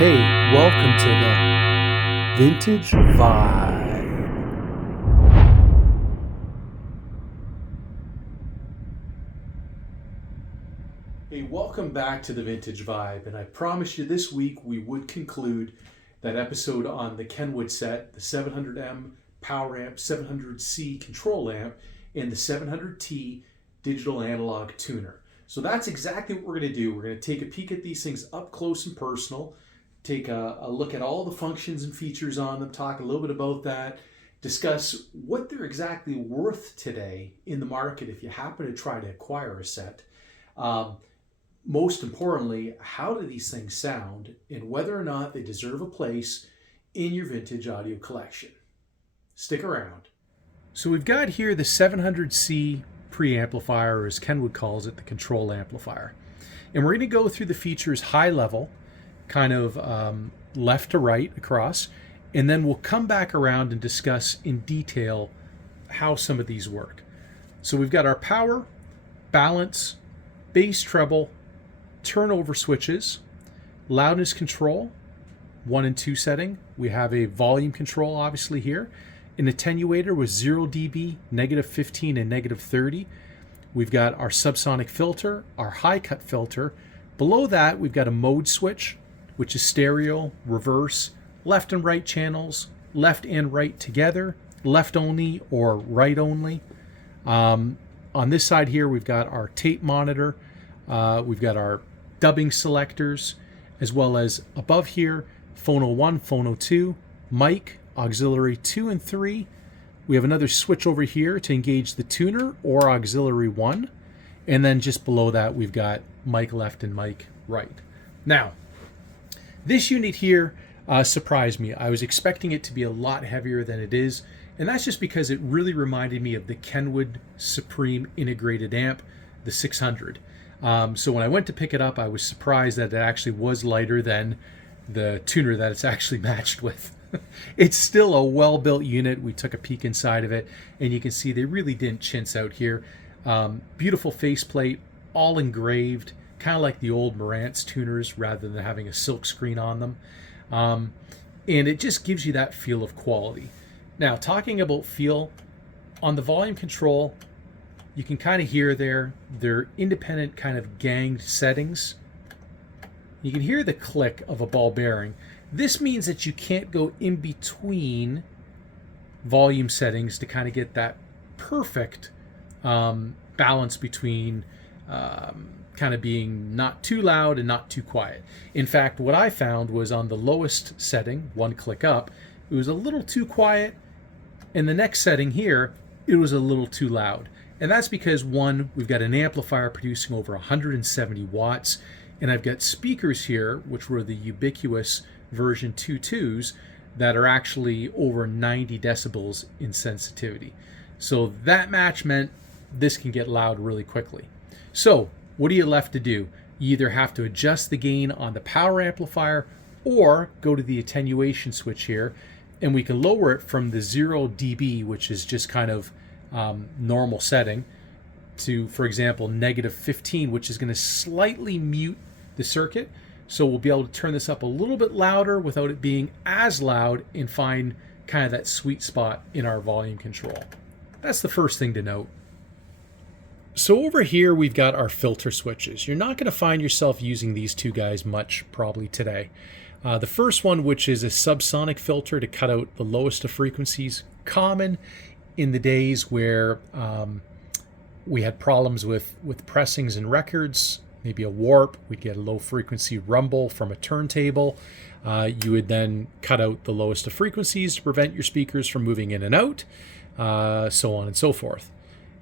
Hey, welcome to the Vintage Vibe. Hey, welcome back to the Vintage Vibe, and I promised you this week we would conclude that episode on the Kenwood set, the 700M power amp, 700C control amp, and the 700T digital analog tuner. So that's exactly what we're going to do. We're going to take a peek at these things up close and personal, take a look at all the functions and features on them, talk a little bit about that, discuss what they're exactly worth today in the market if you happen to try to acquire a set. Most importantly, how do these things sound and whether or not they deserve a place in your vintage audio collection. Stick around. So we've got here the 700C preamplifier, or as Kenwood calls it, the control amplifier. And we're going to go through the features high level, kind of left to right across, and then we'll come back around and discuss in detail how some of these work. So we've got our power, balance, bass treble, turnover switches, loudness control, 1 and 2 setting. We have a volume control obviously here, an attenuator with 0 dB, -15 and -30. We've got our subsonic filter, our high cut filter. Below that we've got a mode switch, which is stereo, reverse, left and right channels, left and right together, left only or right only. On this side here, we've got our tape monitor, we've got our dubbing selectors, as well as above here, phono 1, phono 2, mic, auxiliary 2 and 3. We have another switch over here to engage the tuner or auxiliary 1. And then just below that, we've got mic left and mic right. Now, this unit here surprised me. I was expecting it to be a lot heavier than it is, and that's just because it really reminded me of the Kenwood Supreme integrated amp, the 600. So when I went to pick it up, I was surprised that it actually was lighter than the tuner that it's actually matched with. It's still a well-built unit. We took a peek inside of it, and you can see they really didn't chintz out here. Beautiful faceplate, all engraved, kind of like the old Marantz tuners rather than having a silk screen on them. And it just gives you that feel of quality. Now, talking about feel, on the volume control, you can kind of hear they're independent kind of ganged settings. You can hear the click of a ball bearing. This means that you can't go in between volume settings to kind of get that perfect balance between kind of being not too loud and not too quiet. In fact, what I found was on the lowest setting, 1 click up, it was a little too quiet, and the next setting here, it was a little too loud. And that's because, one, we've got an amplifier producing over 170 watts, and I've got speakers here, which were the ubiquitous version 2.2s, that are actually over 90 decibels in sensitivity. So that match meant this can get loud really quickly. So what are you left to do? You either have to adjust the gain on the power amplifier or go to the attenuation switch here, and we can lower it from the 0 dB, which is just kind of normal setting, to, for example, -15, which is going to slightly mute the circuit. So we'll be able to turn this up a little bit louder without it being as loud and find kind of that sweet spot in our volume control. That's the first thing to note. So over here, we've got our filter switches. You're not going to find yourself using these two guys much probably today. The first one, which is a subsonic filter to cut out the lowest of frequencies, common in the days where we had problems with pressings and records, maybe a warp, we'd get a low frequency rumble from a turntable. You would then cut out the lowest of frequencies to prevent your speakers from moving in and out, so on and so forth,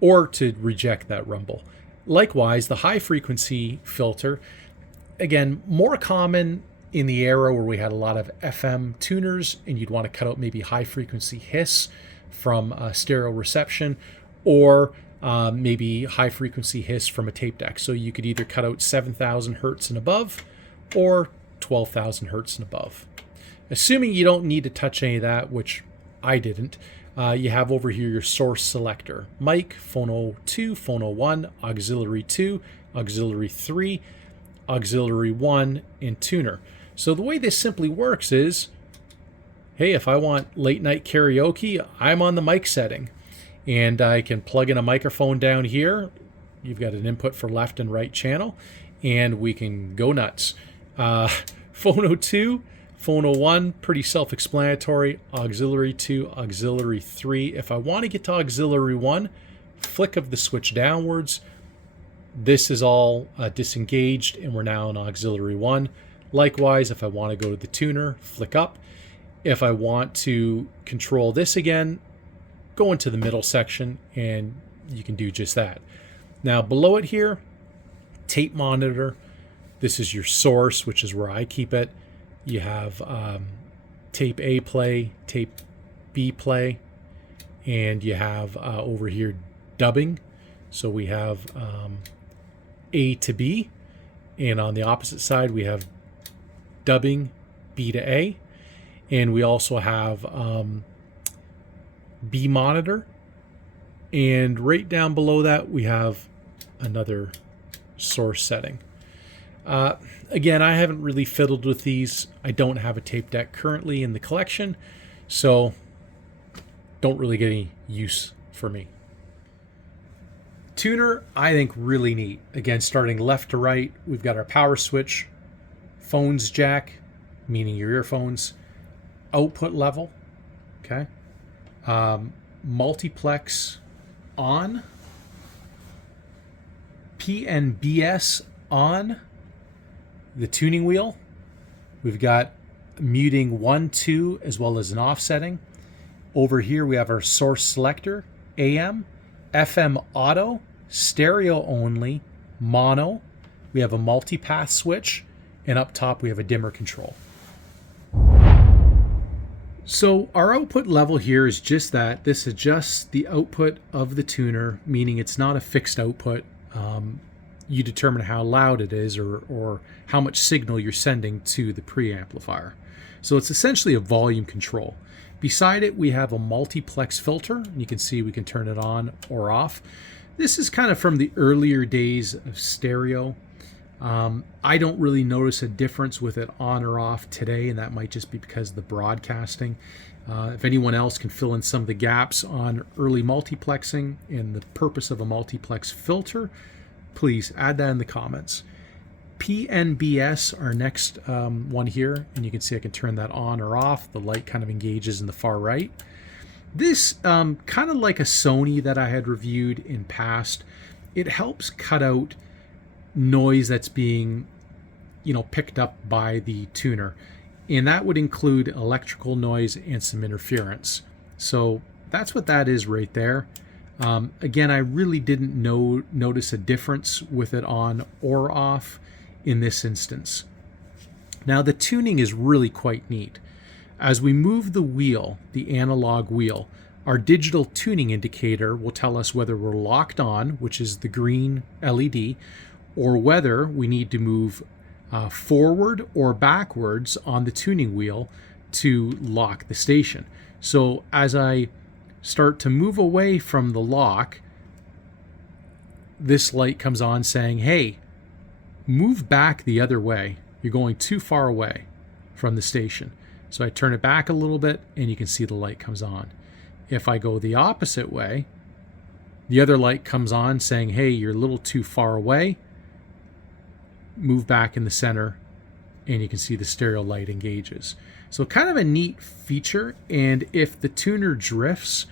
or to reject that rumble. Likewise, the high frequency filter, again, more common in the era where we had a lot of FM tuners and you'd want to cut out maybe high frequency hiss from stereo reception, or maybe high frequency hiss from a tape deck. So you could either cut out 7,000 hertz and above or 12,000 hertz and above. Assuming you don't need to touch any of that, which I didn't, you have over here your source selector. Mic, phono 2, phono 1, auxiliary 2, auxiliary 3, auxiliary 1, and tuner. So the way this simply works is, hey, if I want late night karaoke, I'm on the mic setting. And I can plug in a microphone down here. You've got an input for left and right channel, and we can go nuts. Phono 2, Phono 1, pretty self-explanatory. Auxiliary 2, Auxiliary 3. If I want to get to Auxiliary 1, flick of the switch downwards. This is all disengaged, and we're now in Auxiliary 1. Likewise, if I want to go to the tuner, flick up. If I want to control this again, go into the middle section, and you can do just that. Now, below it here, tape monitor. This is your source, which is where I keep it. You have tape A play, tape B play, and you have over here dubbing. So we have A to B, and on the opposite side we have dubbing B to A, and we also have B monitor, and right down below that we have another source setting. Again, I haven't really fiddled with these. I don't have a tape deck currently in the collection, so don't really get any use for me. Tuner, I think really neat. Again, starting left to right, we've got our power switch, phones jack, meaning your earphones, output level, okay, multiplex on, PNBS on, the tuning wheel. We've got muting 1, 2, as well as an offsetting. Over here we have our source selector, AM, FM auto, stereo only, mono. We have a multipath switch, and up top we have a dimmer control. So our output level here is just that. This adjusts the output of the tuner, meaning it's not a fixed output. You determine how loud it is or how much signal you're sending to the preamplifier. So it's essentially a volume control. Beside it, we have a multiplex filter, and you can see we can turn it on or off. This is kind of from the earlier days of stereo. I don't really notice a difference with it on or off today, and that might just be because of the broadcasting. If anyone else can fill in some of the gaps on early multiplexing and the purpose of a multiplex filter, please add that in the comments. PNBS, our next one here, and you can see I can turn that on or off. The light kind of engages in the far right. This, kind of like a Sony that I had reviewed in past, it helps cut out noise that's being, picked up by the tuner. And that would include electrical noise and some interference. So that's what that is right there. Again, I really didn't notice a difference with it on or off in this instance. Now the tuning is really quite neat. As we move the wheel, the analog wheel, our digital tuning indicator will tell us whether we're locked on, which is the green LED, or whether we need to move forward or backwards on the tuning wheel to lock the station. So as I start to move away from the lock, this light comes on saying, hey, move back the other way. You're going too far away from the station. So I turn it back a little bit, and you can see the light comes on. If I go the opposite way, the other light comes on saying, hey, you're a little too far away. Move back in the center, and you can see the stereo light engages. So kind of a neat feature, and if the tuner drifts,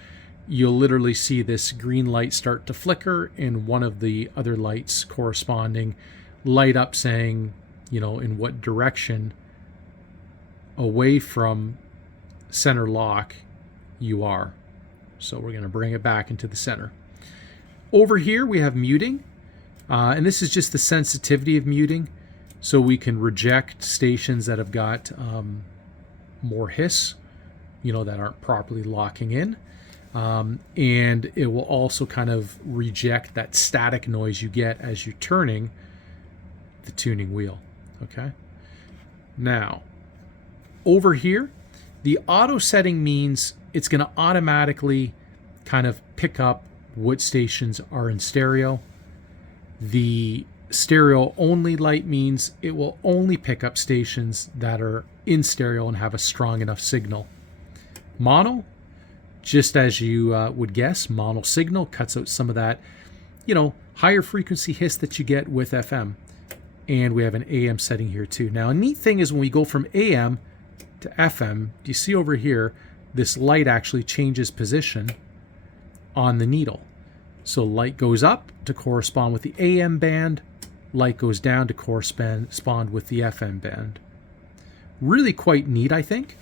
you'll literally see this green light start to flicker, and one of the other lights corresponding light up saying, in what direction away from center lock you are. So we're going to bring it back into the center. Over here we have muting, and this is just the sensitivity of muting. So we can reject stations that have got more hiss, that aren't properly locking in. And it will also kind of reject that static noise you get as you're turning the tuning wheel. Okay. Now, over here, the auto setting means it's going to automatically kind of pick up what stations are in stereo. The Stereo only light means it will only pick up stations that are in stereo and have a strong enough signal. Mono, just as you would guess, mono signal cuts out some of that, higher frequency hiss that you get with FM. And we have an AM setting here too. Now, a neat thing is when we go from AM to FM, do you see over here, this light actually changes position on the needle. So light goes up to correspond with the AM band, light goes down to correspond with the FM band. Really quite neat, I think.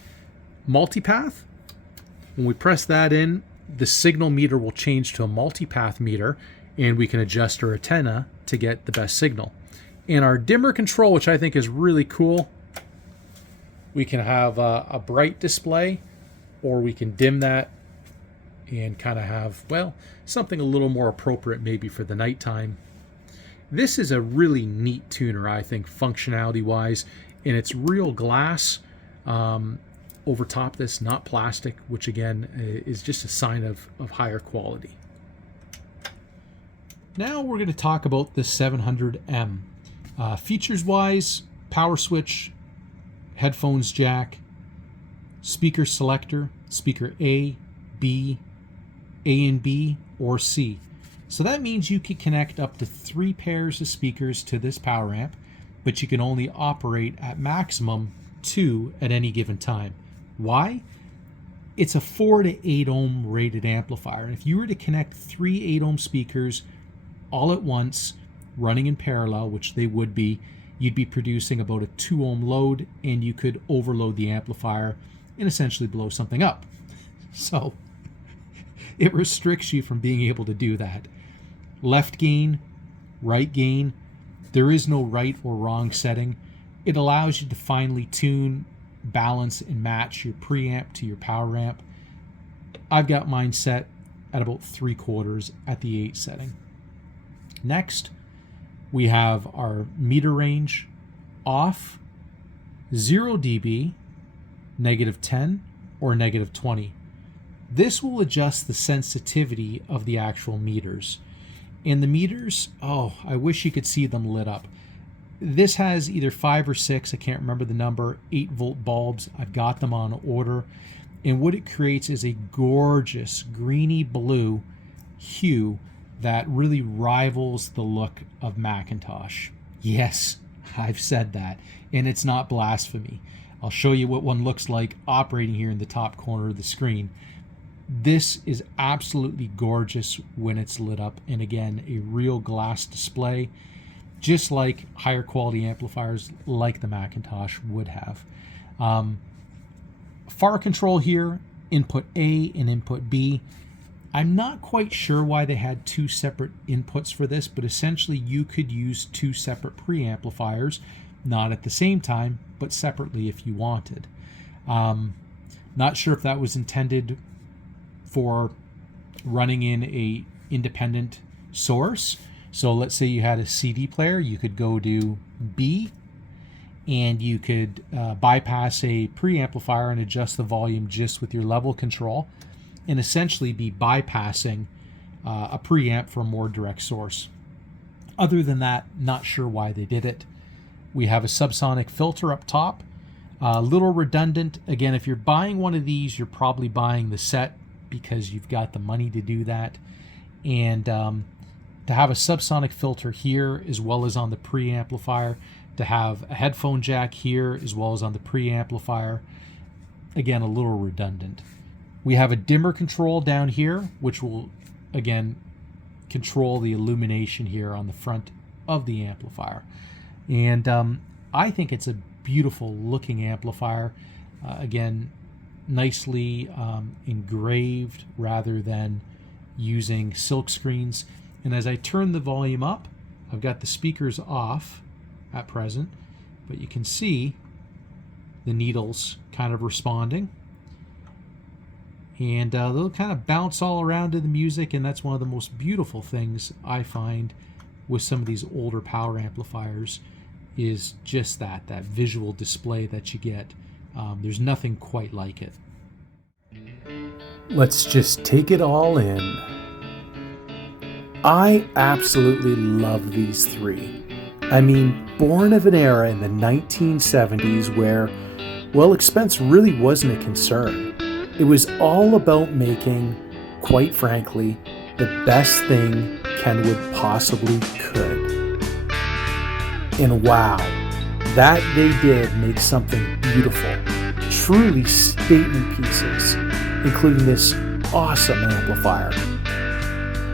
Multipath, when we press that in, the signal meter will change to a multipath meter, and we can adjust our antenna to get the best signal. And our dimmer control, which I think is really cool, we can have a bright display, or we can dim that and kind of have, something a little more appropriate maybe for the nighttime. This is a really neat tuner, I think, functionality-wise, and it's real glass over top this, not plastic, which again is just a sign of higher quality. Now we're going to talk about the 700M. Features-wise, power switch, headphones jack, speaker selector, speaker A, B, A and B, or C. So that means you can connect up to 3 pairs of speakers to this power amp, but you can only operate at maximum 2 at any given time. Why? It's a 4 to 8 ohm rated amplifier. And if you were to connect 3 8 ohm speakers all at once, running in parallel, which they would be, you'd be producing about a 2 ohm load, and you could overload the amplifier and essentially blow something up. So it restricts you from being able to do that. Left gain, right gain, there is no right or wrong setting. It allows you to finely tune, balance, and match your preamp to your power amp. I've got mine set at about 3/4 at the 8 setting. Next, we have our meter range off, 0 dB, -10, or -20. This will adjust the sensitivity of the actual meters. And the meters, I wish you could see them lit up. This has either 5 or 6, I can't remember the number, 8-volt bulbs. I've got them on order. And what it creates is a gorgeous greeny blue hue that really rivals the look of Macintosh. Yes, I've said that, and it's not blasphemy. I'll show you what one looks like operating here in the top corner of the screen. This is absolutely gorgeous when it's lit up, and again, a real glass display, just like higher quality amplifiers like the Macintosh would have. FAR control here, input A and input B. I'm not quite sure why they had 2 separate inputs for this, but essentially you could use 2 separate preamplifiers, not at the same time, but separately if you wanted. Not sure if that was intended for running in a independent source. So let's say you had a CD player, you could go to B, and you could bypass a preamplifier and adjust the volume just with your level control, and essentially be bypassing a preamp from a more direct source. Other than that, not sure why they did it. We have a subsonic filter up top, a little redundant. Again, if you're buying one of these, you're probably buying the set because you've got the money to do that. And to have a subsonic filter here as well as on the preamplifier, to have a headphone jack here as well as on the preamplifier, again, a little redundant. We have a dimmer control down here, which will, again, control the illumination here on the front of the amplifier. And I think it's a beautiful looking amplifier. Again, nicely engraved rather than using silk screens. And as I turn the volume up, I've got the speakers off at present, but you can see the needles kind of responding. And they'll kind of bounce all around to the music, and that's one of the most beautiful things I find with some of these older power amplifiers is just that visual display that you get. There's nothing quite like it. Let's just take it all in. I absolutely love these 3. I mean, born of an era in the 1970s where, well, expense really wasn't a concern. It was all about making, quite frankly, the best thing Kenwood possibly could. And wow, that they did make something beautiful, truly statement pieces, including this awesome amplifier.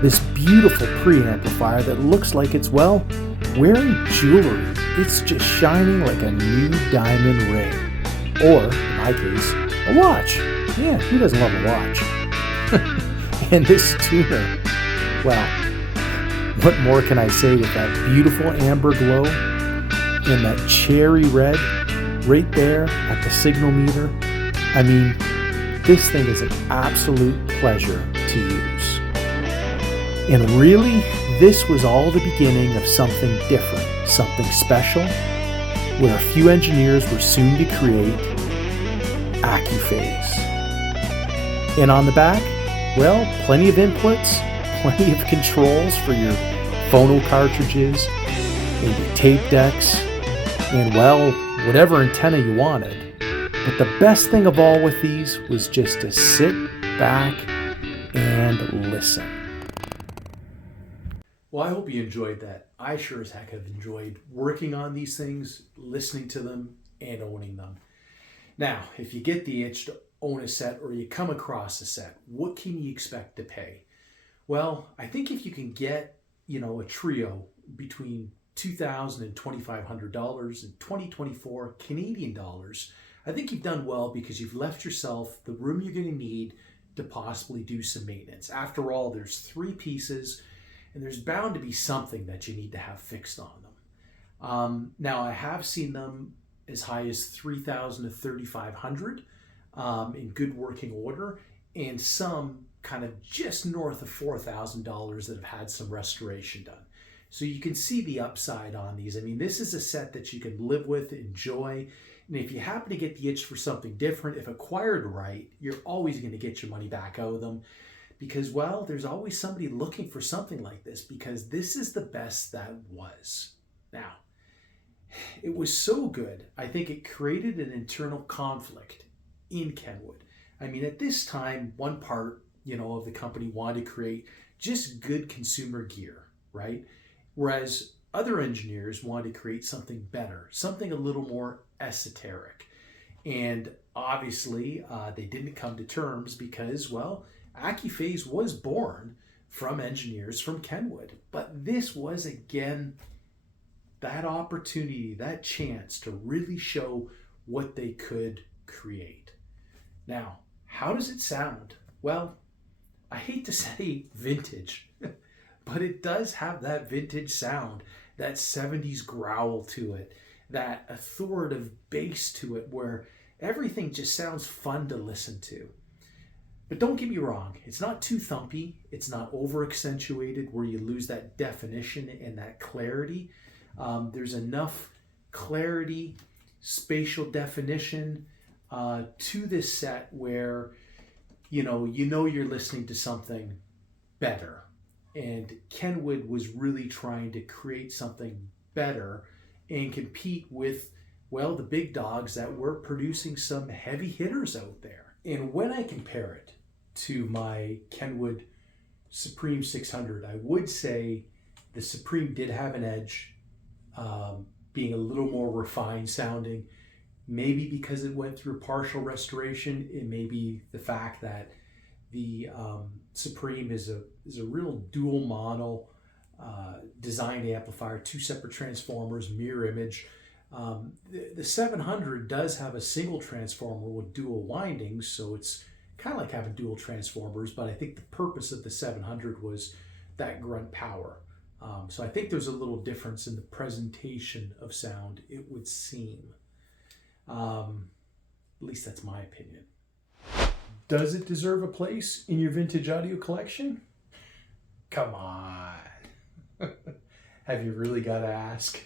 This beautiful preamplifier that looks like it's, well, wearing jewelry. It's just shining like a new diamond ring. Or, in my case, a watch. Yeah, who doesn't love a watch? And this tuner, well, what more can I say with that beautiful amber glow and that cherry red right there at the signal meter? I mean, this thing is an absolute pleasure to use. And really, this was all the beginning of something different, something special, where a few engineers were soon to create AccuPhase. And on the back, well, plenty of inputs, plenty of controls for your phono cartridges, maybe tape decks, and well, whatever antenna you wanted. But the best thing of all with these was just to sit back and listen. Well, I hope you enjoyed that. I sure as heck have enjoyed working on these things, listening to them, and owning them. Now, if you get the itch to own a set or you come across a set, what can you expect to pay? Well, I think if you can get, a trio between $2,000 and $2,500 in 2024 Canadian dollars, I think you've done well because you've left yourself the room you're going to need to possibly do some maintenance. After all, there's 3 pieces, and there's bound to be something that you need to have fixed on them. Now, I have seen them as high as $3,000 to $3,500 in good working order, and some kind of just north of $4,000 that have had some restoration done. So you can see the upside on these. I mean, this is a set that you can live with, enjoy, and if you happen to get the itch for something different, if acquired right, you're always going to get your money back out of them. Because, well, there's always somebody looking for something like this because this is the best that was. Now, it was so good, I think it created an internal conflict in Kenwood. I mean, at this time, one part, of the company wanted to create just good consumer gear, right? Whereas other engineers wanted to create something better, something a little more esoteric. And obviously, they didn't come to terms because, well, AccuPhase was born from engineers from Kenwood. But this was, again, that opportunity, that chance to really show what they could create. Now, how does it sound? Well, I hate to say vintage, but it does have that vintage sound, that 70s growl to it, that authoritative bass to it where everything just sounds fun to listen to. But don't get me wrong, it's not too thumpy, it's not over accentuated where you lose that definition and that clarity. There's enough clarity, spatial definition to this set where you know you're listening to something better. And Kenwood was really trying to create something better and compete with, well, the big dogs that were producing some heavy hitters out there. And when I compare it to my Kenwood Supreme 600, I would say the Supreme did have an edge, being a little more refined sounding. Maybe because it went through partial restoration, it may be the fact that the Supreme is a real dual mono designed amplifier, 2 separate transformers, mirror image. The 700 does have a single transformer with dual windings, so it's kind of like having dual transformers, but I think the purpose of the 700 was that grunt power. So I think there's a little difference in the presentation of sound, it would seem. At least that's my opinion. Does it deserve a place in your vintage audio collection? Come on. Have you really got to ask?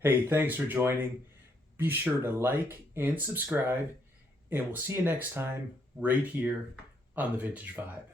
Hey, thanks for joining. Be sure to like and subscribe, and we'll see you next time right here on The Vintage Vibe.